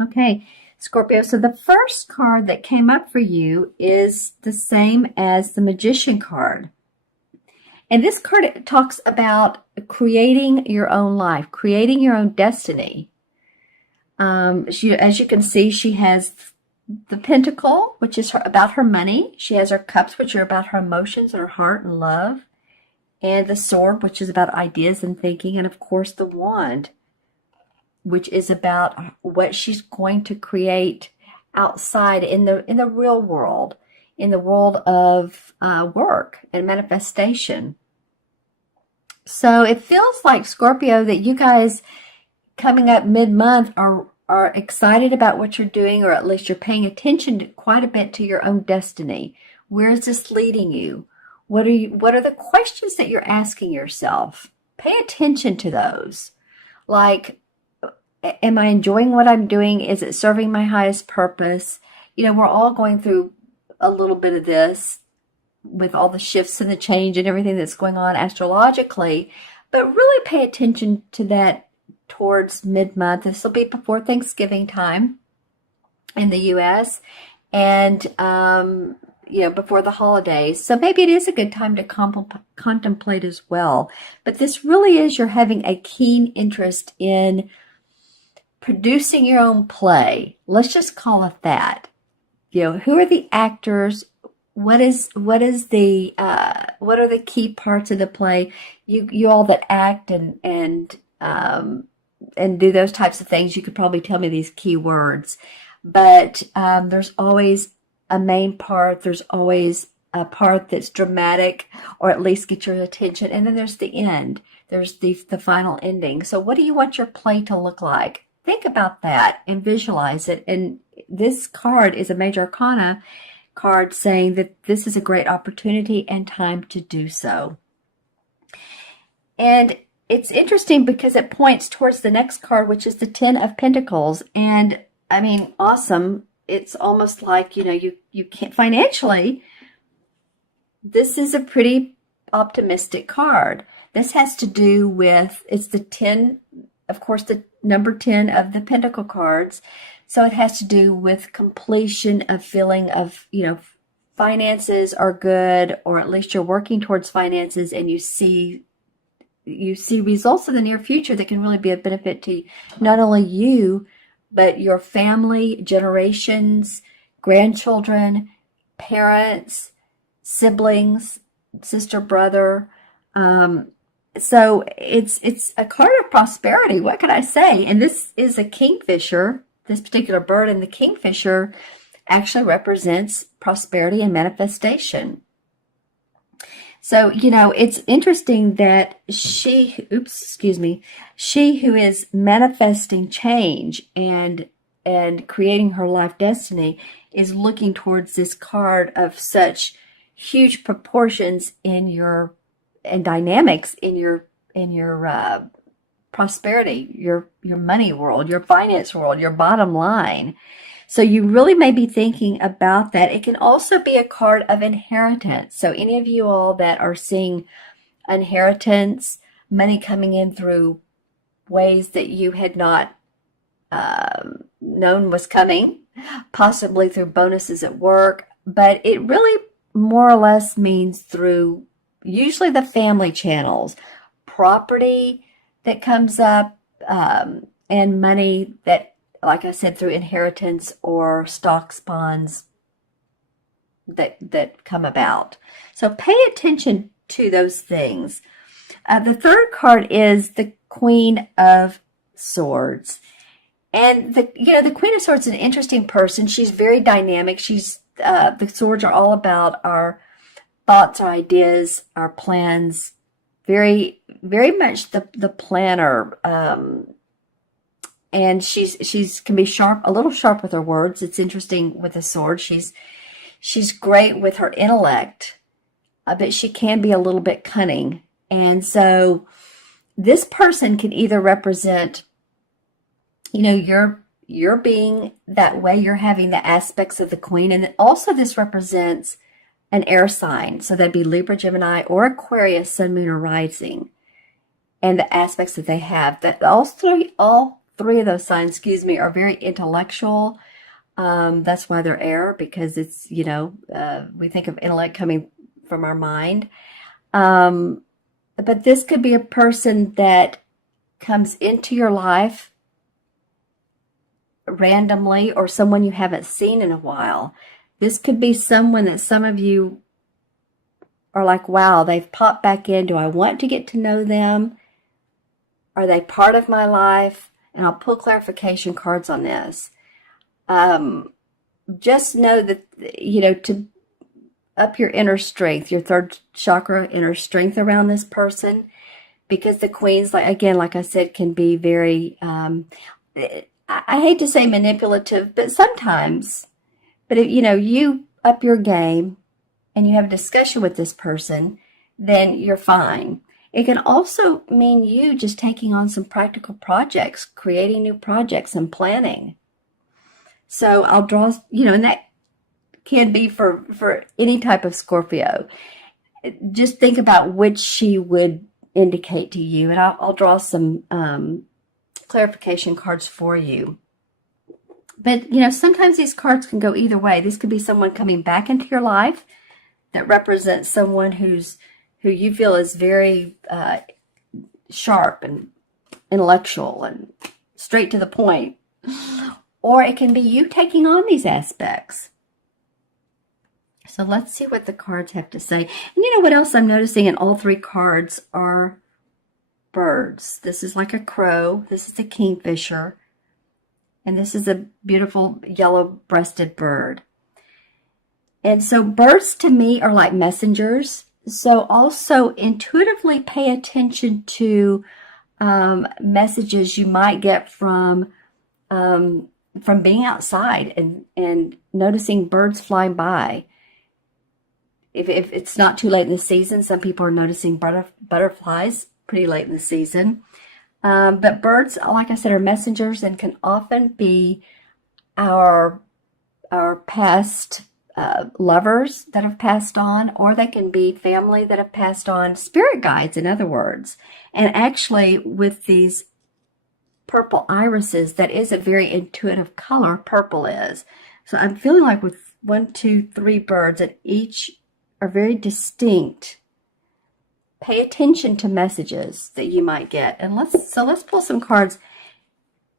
Okay, Scorpio. So the first card that came up for you is the same as the Magician card. And this card talks about creating your own life, creating your own destiny. As you can see, she has the Pentacle, which is about her money. She has her Cups, which are about her emotions, her heart, and love. And the Sword, which is about ideas and thinking. And of course, the Wand, which is about what she's going to create outside in the real world, in the world of work and manifestation. So it feels like, Scorpio, that you guys coming up mid-month are excited about what you're doing, or at least you're paying attention to quite a bit to your own destiny. Where is this leading you? What are the questions that you're asking yourself? Pay attention to those. Like, am I enjoying what I'm doing? Is it serving my highest purpose? You know, we're all going through a little bit of this with all the shifts and the change and everything that's going on astrologically, but really pay attention to that towards mid-month. This will be before Thanksgiving time in the U.S. and, before the holidays. So maybe it is a good time to contemplate as well. But this really is, you're having a keen interest in producing your own play. Let's just call it that. Who are the actors? What are the key parts of the play? You all that act and do those types of things, you could probably tell me these key words. But there's always a main part. There's always a part that's dramatic, or at least get your attention. And then there's the end. There's the final ending. So what do you want your play to look like? Think about that and visualize it. And this card is a Major Arcana card saying that this is a great opportunity and time to do so. And it's interesting because it points towards the next card, which is the Ten of Pentacles. And I mean, awesome. It's almost like, you can't financially. This is a pretty optimistic card. This has to do with, it's the 10, of course, the number 10 of the Pentacle cards. So it has to do with completion, of feeling of, finances are good, or at least you're working towards finances, and you see results in the near future that can really be a benefit to not only you, but your family, generations, grandchildren, parents, siblings, sister, brother. So it's a card of prosperity. What can I say? And this is a kingfisher, this particular bird, and the kingfisher actually represents prosperity and manifestation. So, it's interesting that she who is manifesting change and creating her life destiny is looking towards this card of such huge proportions and dynamics in your prosperity, your money world, your finance world, your bottom line. So you really may be thinking about that. It can also be a card of inheritance. So any of you all that are seeing inheritance, money coming in through ways that you had not known was coming, possibly through bonuses at work, but it really more or less means through usually the family channels, property that comes up, and money that, like I said, through inheritance or stocks, bonds that come about. So pay attention to those things. The third card is the Queen of Swords. And the Queen of Swords is an interesting person. She's very dynamic. The swords are all about our thoughts, our ideas, our plans. Very, very much the planner. And she's can be a little sharp with her words. It's interesting with the sword. She's great with her intellect, but she can be a little bit cunning. And so this person can either represent, you're being that way. You're having the aspects of the Queen, and also this represents an air sign. So that'd be Libra, Gemini, or Aquarius, Sun, Moon, or Rising, and the aspects that they have. That all three of those signs, excuse me, are very intellectual. That's why they're air, because it's, we think of intellect coming from our mind. But this could be a person that comes into your life randomly, or someone you haven't seen in a while. This could be someone that some of you are like, wow, they've popped back in. Do I want to get to know them? Are they part of my life? And I'll pull clarification cards on this. Just know that, to up your inner strength, your third chakra, inner strength around this person, because the queens, like I said, can be very, I hate to say manipulative, but sometimes. But if you up your game and you have a discussion with this person, then you're fine. It can also mean you just taking on some practical projects, creating new projects and planning. So I'll draw, and that can be for any type of Scorpio. Just think about which she would indicate to you, and I'll draw some clarification cards for you. But, sometimes these cards can go either way. This could be someone coming back into your life that represents someone who you feel is very sharp and intellectual and straight to the point. Or it can be you taking on these aspects. So let's see what the cards have to say. And you know what else I'm noticing in all three cards are birds. This is like a crow. This is a kingfisher. And this is a beautiful yellow-breasted bird. And so birds to me are like messengers. So also intuitively pay attention to messages you might get from being outside and noticing birds flying by. If it's not too late in the season, some people are noticing butterflies pretty late in the season. But birds, like I said, are messengers and can often be our past lovers that have passed on, or they can be family that have passed on, spirit guides, in other words. And actually, with these purple irises, that is a very intuitive color, purple is. So I'm feeling like with 1, 2, 3 birds, that each are very distinct. Pay attention to messages that you might get. And let's pull some cards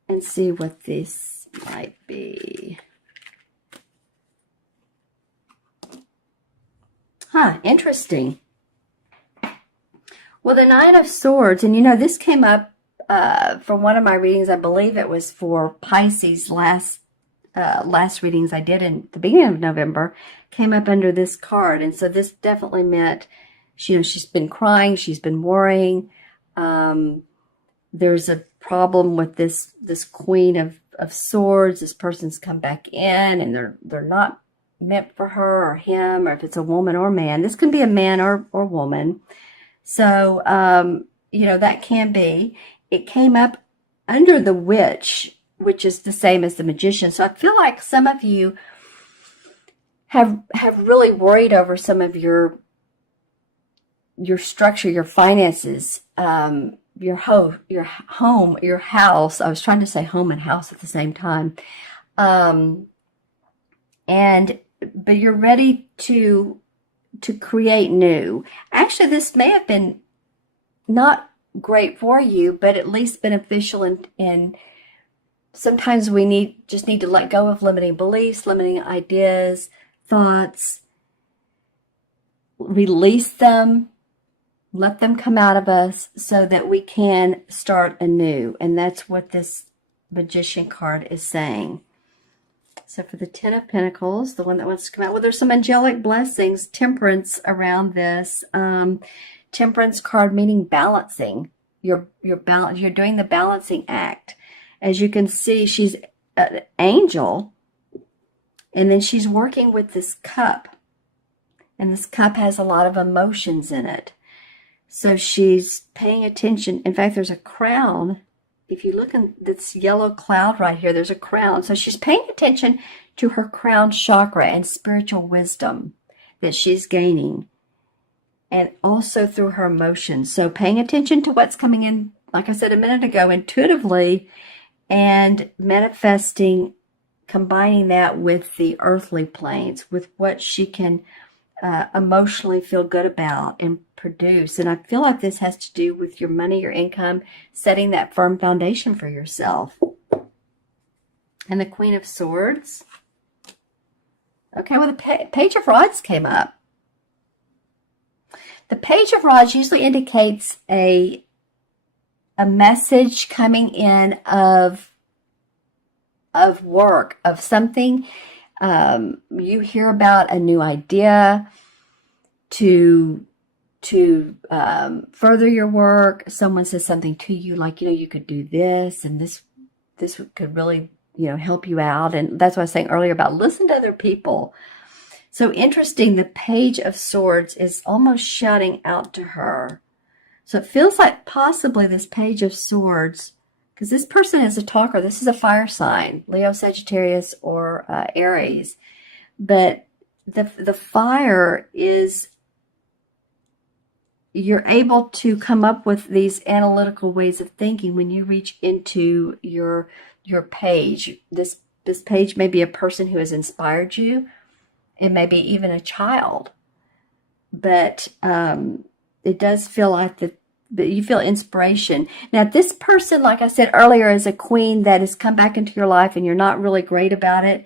and see what this might be. Interesting. Well, the Nine of Swords, and this came up from one of my readings. I believe it was for Pisces last readings I did in the beginning of November, came up under this card. And so this definitely meant, she's been crying, she's been worrying. There's a problem with this Queen of Swords. This person's come back in, and they're not meant for her or him, or if it's a woman or man. This can be a man or woman. So, that can be. It came up under the Witch, which is the same as the Magician. So I feel like some of you have really worried over some of your structure, your finances, your home, your house. I was trying to say home and house at the same time. But you're ready to create new. Actually, this may have been not great for you, but at least beneficial in sometimes we just need to let go of limiting beliefs, limiting ideas, thoughts, release them, let them come out of us so that we can start anew. And that's what this Magician card is saying. So for the Ten of Pentacles, the one that wants to come out, well, there's some angelic blessings, temperance around this. Temperance card meaning balancing. You're doing the balancing act. As you can see, she's an angel, and then she's working with this cup. And this cup has a lot of emotions in it. So she's paying attention. In fact, there's a crown. If you look in this yellow cloud right here, there's a crown. So she's paying attention to her crown chakra and spiritual wisdom that she's gaining. And also through her emotions. So paying attention to what's coming in, like I said a minute ago, intuitively, and manifesting, combining that with the earthly planes, with what she can emotionally feel good about and produce. And I feel like this has to do with your money, your income, setting that firm foundation for yourself. And the Queen of Swords. Okay, well, the Page of Rods came up. The Page of Rods usually indicates a message coming in of work, of something. You hear about a new idea to further your work. Someone says something to you like, you could do this, and this could really, help you out. And that's what I was saying earlier about listen to other people. So interesting, the Page of Swords is almost shouting out to her. So it feels like possibly this Page of Swords, because this person is a talker. This is a fire sign, Leo, Sagittarius, or Aries. But the fire is, you're able to come up with these analytical ways of thinking when you reach into your page. This page may be a person who has inspired you. It may be even a child. But it does feel like that you feel inspiration. Now, this person, like I said earlier, is a queen that has come back into your life and you're not really great about it.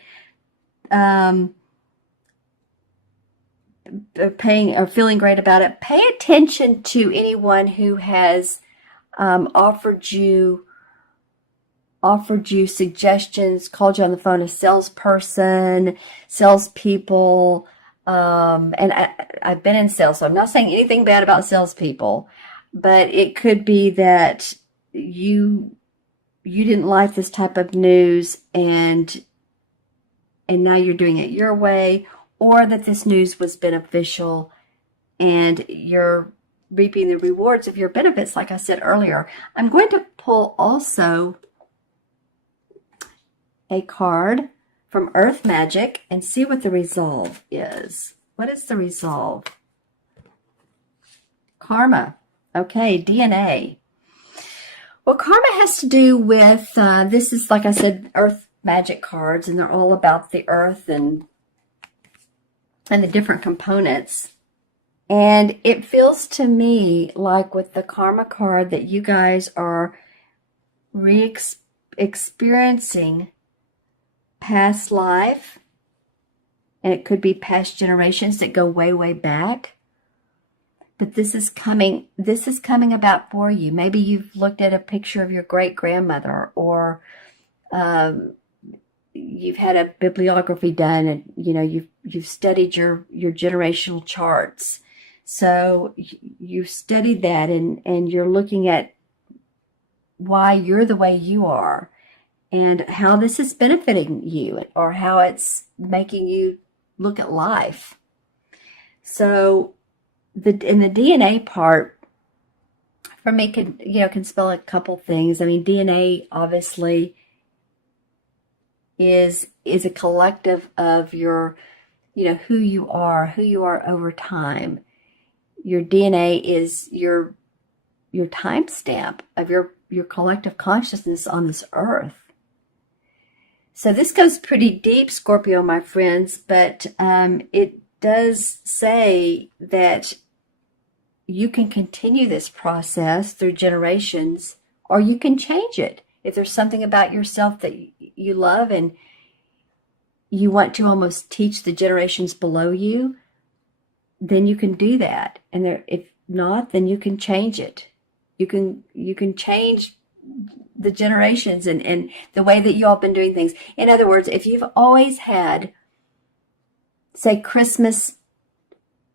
Feeling great about it. Pay attention to anyone who has offered you suggestions, called you on the phone, a salesperson, salespeople. And I've been in sales, so I'm not saying anything bad about salespeople, but it could be that you didn't like this type of news, and now you're doing it your way, or that this news was beneficial and you're reaping the rewards of your benefits, like I said earlier. I'm going to pull also a card from Earth Magic and see what the resolve is. What is the resolve? Karma. Okay, DNA. Well, karma has to do with, this is, like I said, Earth Magic cards, and they're all about the earth and the different components. And it feels to me like with the karma card that you guys are experiencing past life, and it could be past generations that go way, way back. But this is coming about for you. Maybe you've looked at a picture of your great-grandmother, or you've had a bibliography done, and you've studied your generational charts. So you've studied that, and you're looking at why you're the way you are, and how this is benefiting you, or how it's making you look at life. So in the DNA part, for me, can spell a couple things. I mean, DNA obviously is a collective of your, who you are over time. Your DNA is your timestamp of your collective consciousness on this earth. So this goes pretty deep, Scorpio, my friends, but it does say that you can continue this process through generations, or you can change it. If there's something about yourself that you love and you want to almost teach the generations below you, then you can do that. And if not, then you can change it. You can change the generations and the way that you all been doing things. In other words, if you've always had, say, Christmas,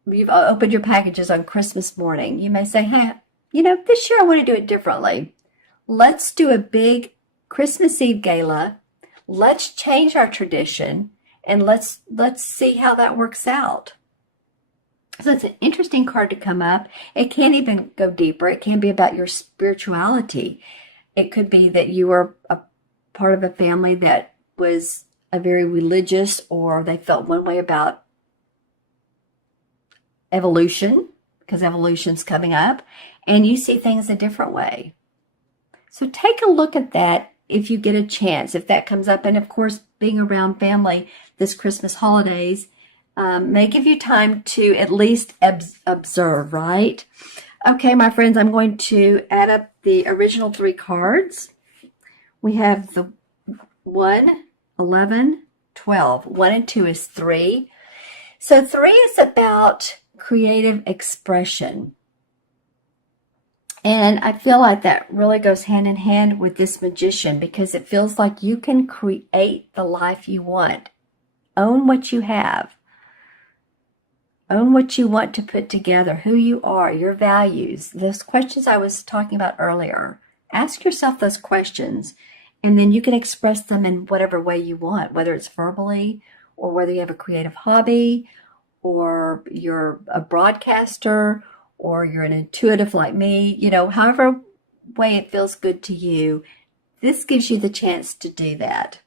you've opened your packages on Christmas morning, you may say, hey, this year I want to do it differently. Let's do a big Christmas Eve gala. Let's change our tradition, and let's see how that works out. So it's an interesting card to come up. It can even go deeper. It can be about your spirituality. It could be that you were a part of a family that was a very religious, or they felt one way about evolution, because evolution's coming up, and you see things a different way. So take a look at that if you get a chance, if that comes up. And of course, being around family this Christmas holidays may give you time to at least observe, right? Okay, my friends, I'm going to add up the original 3 cards. We have the 1, 11, 12. 1 and 2 is 3. So 3 is about creative expression. And I feel like that really goes hand in hand with this Magician, because it feels like you can create the life you want. Own what you have. Own what you want to put together, who you are, your values, those questions I was talking about earlier. Ask yourself those questions, and then you can express them in whatever way you want, whether it's verbally or whether you have a creative hobby or you're a broadcaster or you're an intuitive like me, however way it feels good to you. This gives you the chance to do that.